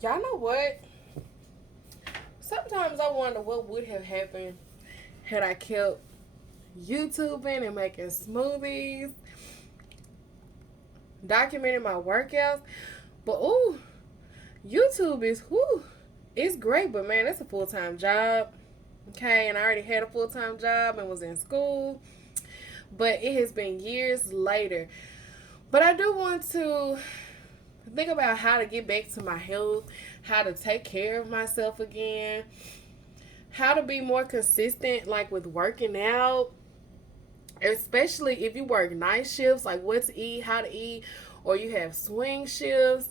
Y'all know what? Sometimes I wonder what would have happened had I kept YouTubing and making smoothies, documenting my workouts. But ooh, YouTube is it's great, but man, that's a full time job. Okay, and I already had a full time job and was in school. But it has been years later. But I do want to think about how to get back to my health, how to take care of myself again, how to be more consistent, like with working out, especially if you work night shifts, like what to eat, how to eat, or you have swing shifts.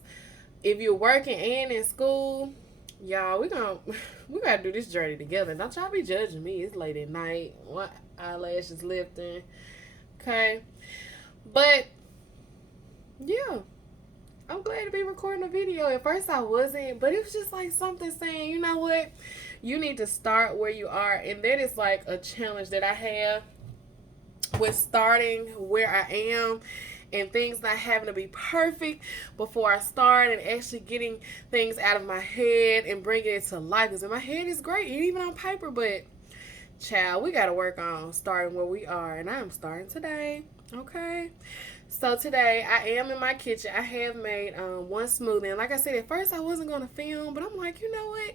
If you're working and in school, y'all, we gotta do this journey together. Don't y'all be judging me. It's late at night. What eyelashes lifting. Okay. But yeah. I'm glad to be recording a video. At first I wasn't, but it was just like something saying, you know what? You need to start where you are. And that is like a challenge that I have with starting where I am and things not having to be perfect before I start and actually getting things out of my head and bringing it to life. Because in my head is great, even on paper, but child, we got to work on starting where we are. And I am starting today. Okay. So today I am in my kitchen. I have made one smoothie. And like I said, at first I wasn't going to film, but I'm like, you know what?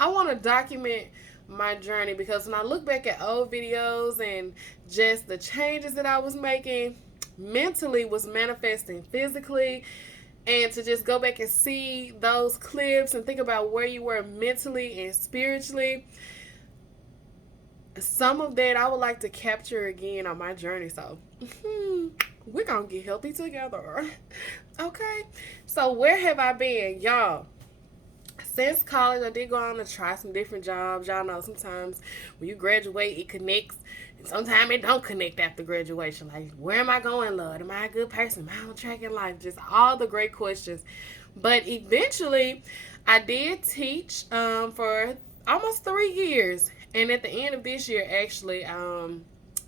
I want to document my journey because when I look back at old videos and just the changes that I was making mentally was manifesting physically, and to just go back and see those clips and think about where you were mentally and spiritually, some of that I would like to capture again on my journey. So we're gonna get healthy together. Okay, so where have I been, y'all? Since college, I did go on to try some different jobs. Y'all know sometimes when you graduate, it connects, and sometimes it don't connect after graduation. Like, where am I going, Lord? Am I a good person? Am I on track in life? Just all the great questions. But eventually, I did teach for almost 3 years, and at the end of this year, actually,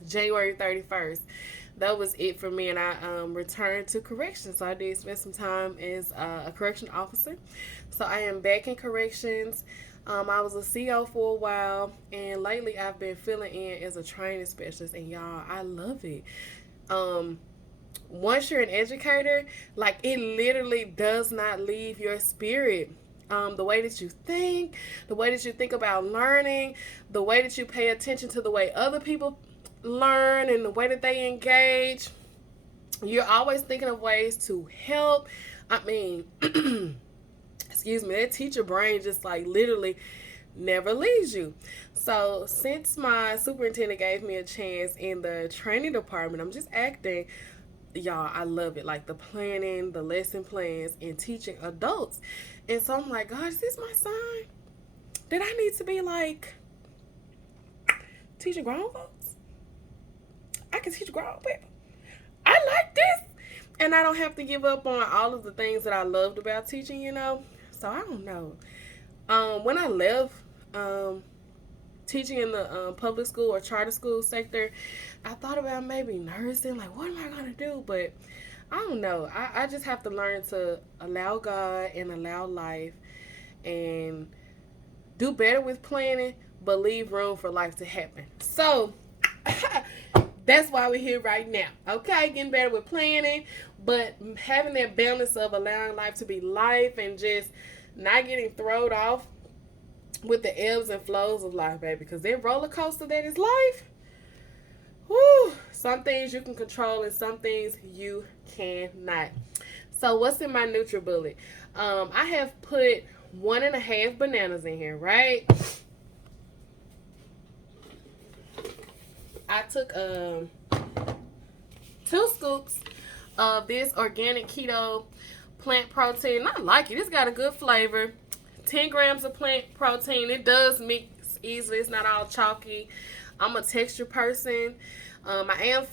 January 31st, that was it for me, and I returned to corrections. So I did spend some time as a correction officer. So I am back in corrections. I was a CO for a while, and lately I've been filling in as a training specialist, and y'all, I love it. Um, Once you're an educator, like it literally does not leave your spirit. The way that you think, the way that you think about learning, the way that you pay attention to the way other people learn and the way that they engage. You're always thinking of ways to help. I mean, excuse me, that teacher brain just like literally never leaves you. So since my superintendent gave me a chance in the training department, I'm just acting. Y'all, I love it. Like the planning, the lesson plans, and teaching adults. And so I'm like, God, is this my sign? Did I need to be like teaching grown folks? I can teach grown people. I like this. And I don't have to give up on all of the things that I loved about teaching, you know? So I don't know. When I left teaching in the public school or charter school sector, I thought about maybe nursing. Like, what am I going to do? But I don't know. I just have to learn to allow God and allow life and do better with planning, but leave room for life to happen. So that's why we're here right now. Okay, getting better with planning, but having that balance of allowing life to be life and just not getting thrown off with the ebbs and flows of life, baby. Because that roller coaster that is life, whew, some things you can control and some things you cannot. So what's in my NutriBullet? I have put 1.5 bananas in here, right? I took 2 scoops of this organic keto plant protein. I like it. It's got a good flavor. 10 grams of plant protein. It does mix easily. It's not all chalky. I'm a texture person. I am a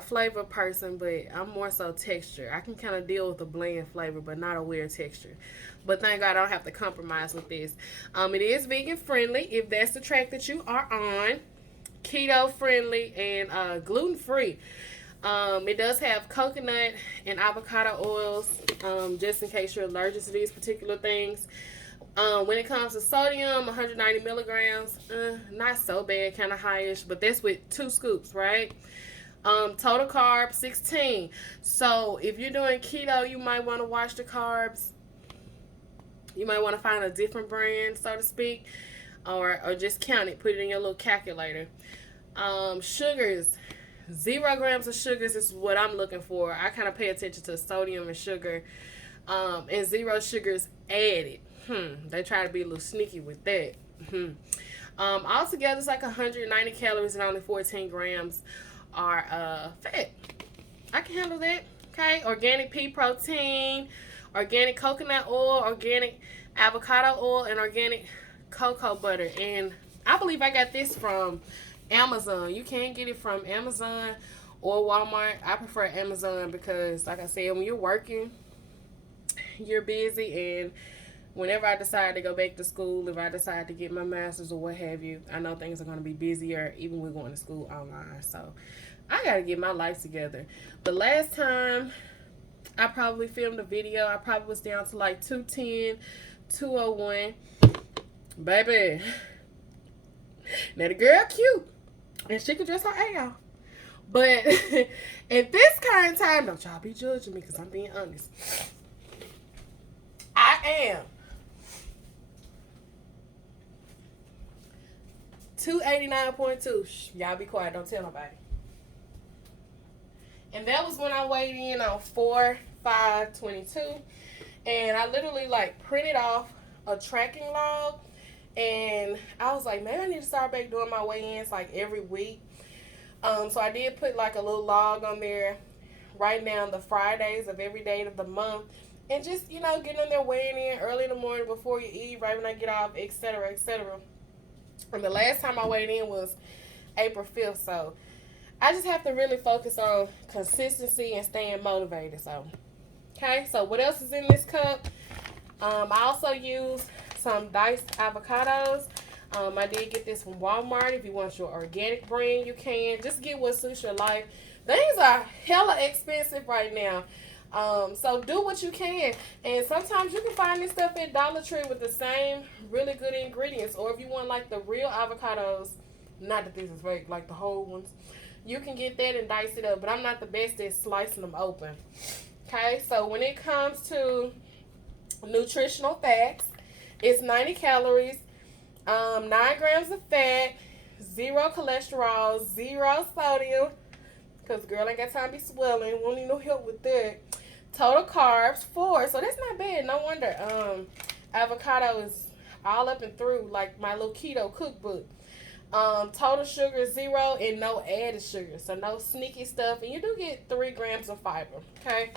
flavor person, but I'm more so texture. I can kind of deal with a bland flavor, but not a weird texture. But thank God I don't have to compromise with this. It is vegan friendly if that's the track that you are on. Keto friendly and gluten free. It does have coconut and avocado oils, just in case you're allergic to these particular things. When it comes to sodium, 190 milligrams, not so bad, kind of highish, but that's with 2 scoops, right? Total carbs, 16. So if you're doing keto, you might want to watch the carbs. You might want to find a different brand, so to speak, or just count it, put it in your little calculator. Sugars, 0 grams of sugars is what I'm looking for. I kind of pay attention to sodium and sugar, and 0 sugars added. They try to be a little sneaky with that. Altogether, it's like 190 calories and only 14 grams are fat. I can handle that. Okay, organic pea protein, organic coconut oil, organic avocado oil, and organic cocoa butter. And I believe I got this from Amazon. You can get it from Amazon or Walmart. I prefer Amazon because, like I said, when you're working, you're busy, and whenever I decide to go back to school, if I decide to get my master's or what have you, I know things are going to be busier, even with going to school online. So I got to get my life together. The last time I probably filmed a video, I probably was down to like 210, 201. Baby, now the girl cute, and she can dress her ass. But at this current time, don't y'all be judging me because I'm being honest. I am 289.2. Y'all be quiet. Don't tell nobody. And that was when I weighed in on 4/5/22. And I literally like printed off a tracking log. And I was like, man, I need to start back doing my weigh-ins like every week. So I did put like a little log on there right now, the Fridays of every day of the month. And just, getting on there weighing in early in the morning before you eat, right when I get off, etc., etc. And the last time I weighed in was April 5th. So I just have to really focus on consistency and staying motivated. So, okay. So what else is in this cup? I also use some diced avocados. I did get this from Walmart. If you want your organic brand, you can. Just get what suits your life. Things are hella expensive right now. So do what you can. And sometimes you can find this stuff at Dollar Tree with the same really good ingredients. Or if you want like the real avocados, not that this is fake, like the whole ones, you can get that and dice it up. But I'm not the best at slicing them open. Okay, so when it comes to nutritional facts, it's 90 calories, 9 grams of fat, 0 cholesterol, 0 sodium, because girl ain't got time to be swelling. Won't need no help with that. Total carbs, 4. So that's not bad. No wonder avocado is all up and through like my little keto cookbook. Total sugar, 0, and no added sugar. So no sneaky stuff. And you do get 3 grams of fiber. Okay.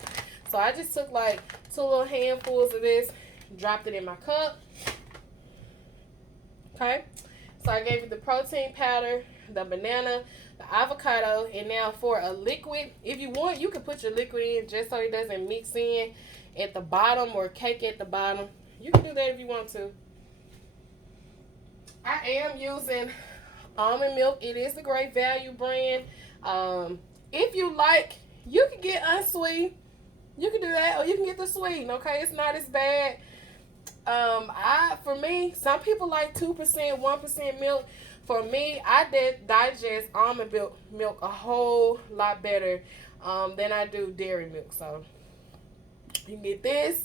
So I just took like 2 little handfuls of this, dropped it in my cup. Okay. So I gave you the protein powder, the banana, the avocado, and now for a liquid, if you want, you can put your liquid in just so it doesn't mix in at the bottom or cake at the bottom. You can do that if you want to. I am using almond milk. It is a great value brand. If you like, you can get unsweet. You can do that, or you can get the sweet. Okay, it's not as bad. For me, some people like 2%, 1% milk. For me, I digest almond milk a whole lot better than I do dairy milk. So you can get this,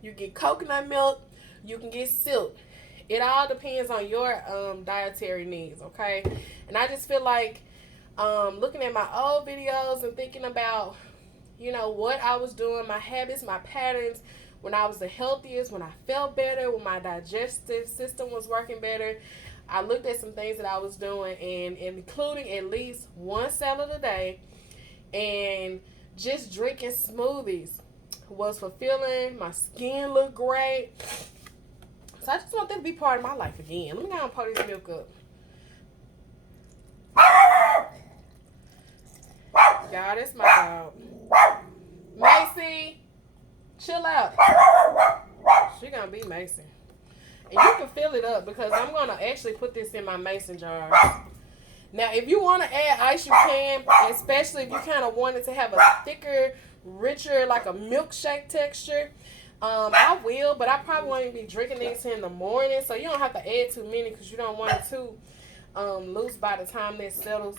you get coconut milk, you can get silk. It all depends on your dietary needs, okay? And I just feel like looking at my old videos and thinking about, what I was doing, my habits, my patterns, when I was the healthiest, when I felt better, when my digestive system was working better. I looked at some things that I was doing, and including at least 1 salad a day and just drinking smoothies was fulfilling. My skin looked great. So I just want that to be part of my life again. Let me go and pour this milk up. Y'all, that's my dog. Macy, chill out. She gonna be Mason. And you can fill it up because I'm gonna actually put this in my mason jar. Now, if you want to add ice, you can, especially if you kind of wanted to have a thicker, richer, like a milkshake texture. I will, but I probably won't even be drinking these in the morning, so you don't have to add too many because you don't want it too loose by the time this settles.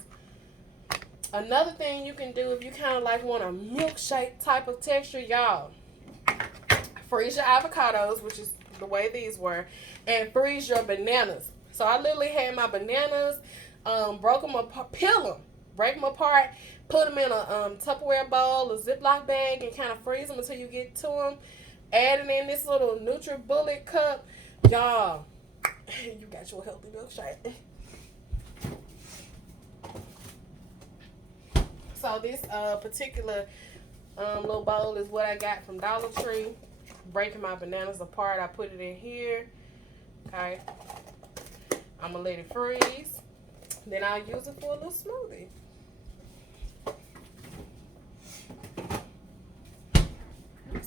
Another thing you can do if you kind of like want a milkshake type of texture, y'all, freeze your avocados, which is the way these were, and freeze your bananas. So I literally had my bananas, broke them apart, peel them, break them apart, put them in a Tupperware bowl, a Ziploc bag, and kind of freeze them until you get to them. Adding in this little NutriBullet cup, y'all, you got your healthy milkshake. So this particular little bowl is what I got from Dollar Tree. Breaking my bananas apart, I put it in here. Okay, I'm gonna let it freeze. Then I'll use it for a little smoothie.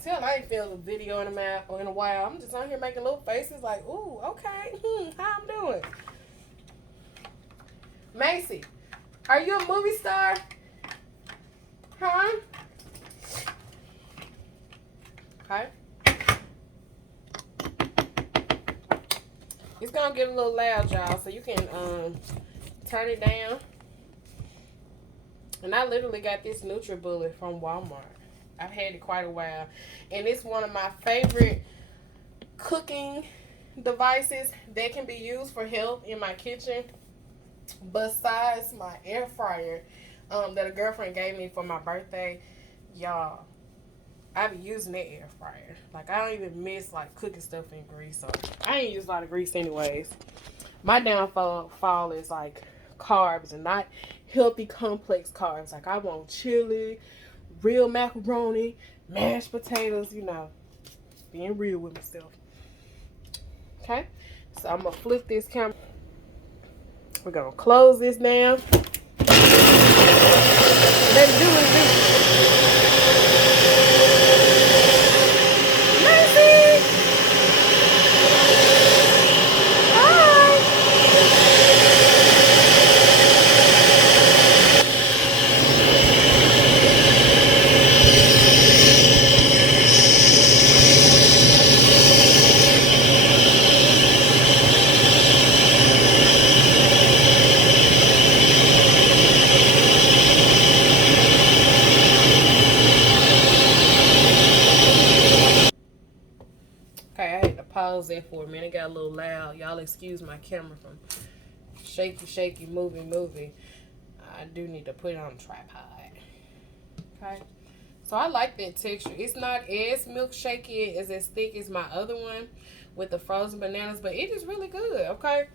Tell I ain't filmed a video in a while. I'm just on here making little faces like, ooh, okay, how I'm doing. Macy, are you a movie star? Huh? Okay. It's gonna get a little loud, y'all, so you can turn it down. And I literally got this NutriBullet from Walmart. I've had it quite a while, and it's one of my favorite cooking devices that can be used for health in my kitchen, besides my air fryer that a girlfriend gave me for my birthday. Y'all, I be using that air fryer. Like, I don't even miss like cooking stuff in grease, so I ain't use a lot of grease anyways. My downfall is like carbs, and not healthy complex carbs. Like, I want chili, real macaroni, mashed potatoes, you know, being real with myself. Okay, so I'm gonna flip this camera. We're gonna close this down. Let it do what it do. Mercy! Okay, I had to pause there for a minute. It got a little loud. Y'all excuse my camera from shaky, moving. I do need to put it on a tripod. Okay. So I like that texture. It's not as milkshakey, as thick as my other one with the frozen bananas, but it is really good. Okay.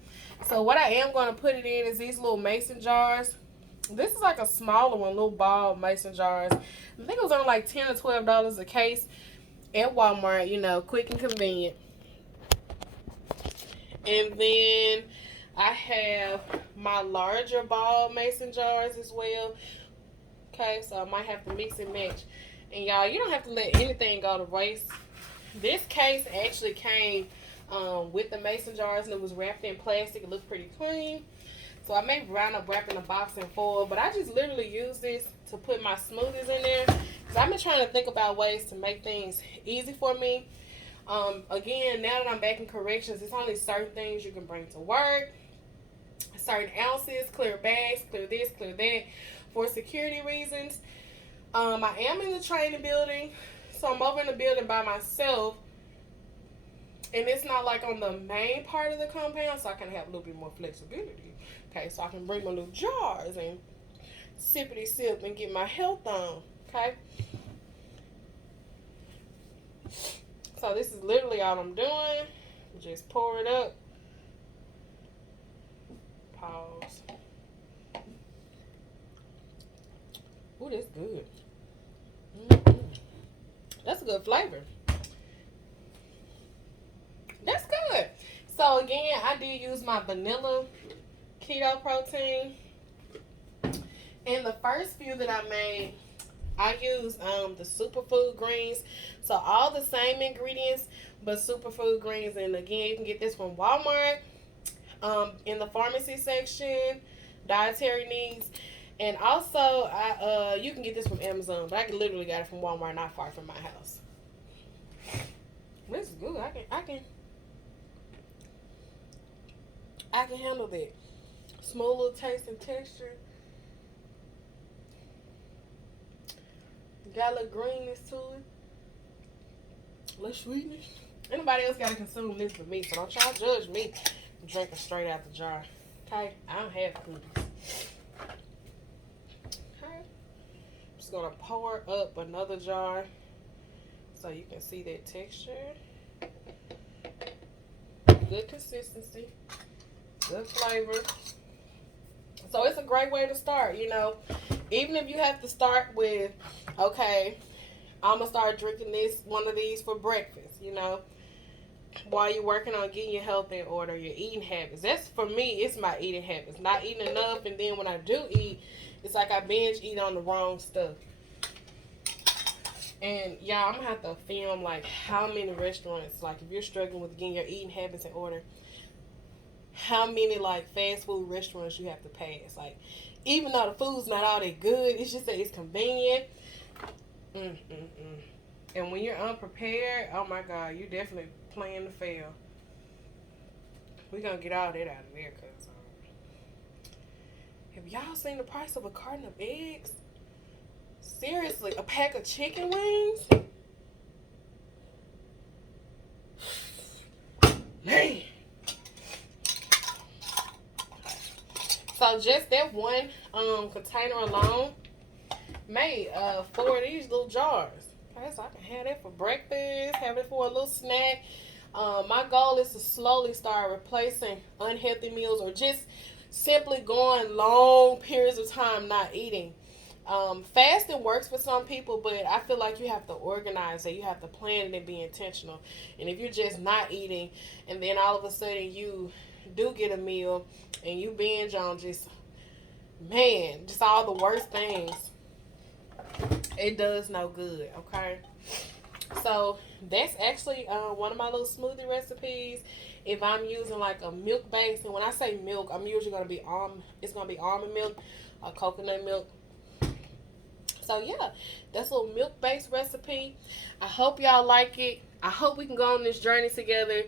So what I am going to put it in is these little mason jars. This is like a smaller one, little ball mason jars. I think it was only like $10 or $12 a case at Walmart, you know, quick and convenient. And then I have my larger ball mason jars as well. Okay, so I might have to mix and match. And y'all, you don't have to let anything go to waste. This case actually came with the mason jars, and it was wrapped in plastic. It looked pretty clean. So I may round up wrapping the box in foil, but I just literally use this to put my smoothies in there. So I've been trying to think about ways to make things easy for me. Again, now that I'm back in corrections, it's only certain things you can bring to work. Certain ounces, clear bags, clear this, clear that, for security reasons. I am in the training building, so I'm over in the building by myself, and it's not like on the main part of the compound, so I can have a little bit more flexibility. Okay, so I can bring my little jars and sippity sip and get my health on. Okay, so this is literally all I'm doing. Just pour it up. Pause. Ooh, that's good. That's a good flavor. That's good. So again, I did use my vanilla keto protein. And the first few that I made, I used the superfood greens. So all the same ingredients, but superfood greens. And again, you can get this from Walmart, in the pharmacy section, dietary needs. And also, you can get this from Amazon, but I can literally got it from Walmart, not far from my house. This is good. I can handle that. Smooth little taste and texture. Got a little greenness to it. A little sweetness. Anybody else gotta consume this but me, so don't y'all judge me drinking straight out the jar. Okay? I don't have cookies. Okay. I'm just gonna pour up another jar so you can see that texture. Good consistency. Good flavor. So it's a great way to start, you know. Even if you have to start with, okay, I'm going to start drinking one of these for breakfast, you know, while you're working on getting your health in order, your eating habits. That's, for me, it's my eating habits. Not eating enough, and then when I do eat, it's like I binge eat on the wrong stuff. And, y'all, I'm going to have to film, like, how many restaurants, like, if you're struggling with getting your eating habits in order, how many, like, fast food restaurants you have to pass. Like, even though the food's not all that good, it's just that it's convenient. And when you're unprepared, oh my God, you're definitely playing to fail. We're going to get all that out of there, because have y'all seen the price of a carton of eggs? Seriously, a pack of chicken wings? Man. So just that one container alone made 4 of these little jars. Okay, so I can have that for breakfast, have it for a little snack. My goal is to slowly start replacing unhealthy meals, or just simply going long periods of time not eating. Fasting works for some people, but I feel like you have to organize it. You have to plan it and be intentional. And if you're just not eating, and then all of a sudden you do get a meal and you binge on just all the worst things, it does no good. Okay, so that's actually one of my little smoothie recipes. If I'm using like a milk base, and when I say milk, I'm usually going to be almond milk or coconut milk. So yeah, that's a little milk based recipe. I hope y'all like it. I hope we can go on this journey together.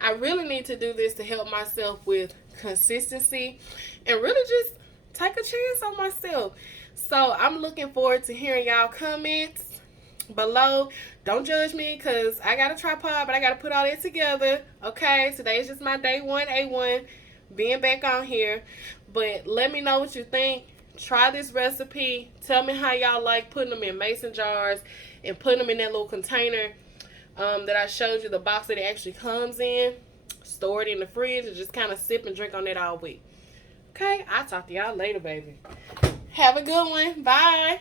I really need to do this to help myself with consistency and really just take a chance on myself. So I'm looking forward to hearing y'all comments below. Don't judge me, because I got a tripod, but I got to put all that together. Okay, today is just my day 1A1 being back on here. But let me know what you think. Try this recipe. Tell me how y'all like putting them in mason jars and putting them in that little container that I showed you, the box that it actually comes in. Store it in the fridge and just kind of sip and drink on it all week. Okay, I'll talk to y'all later, baby. Have a good one. Bye.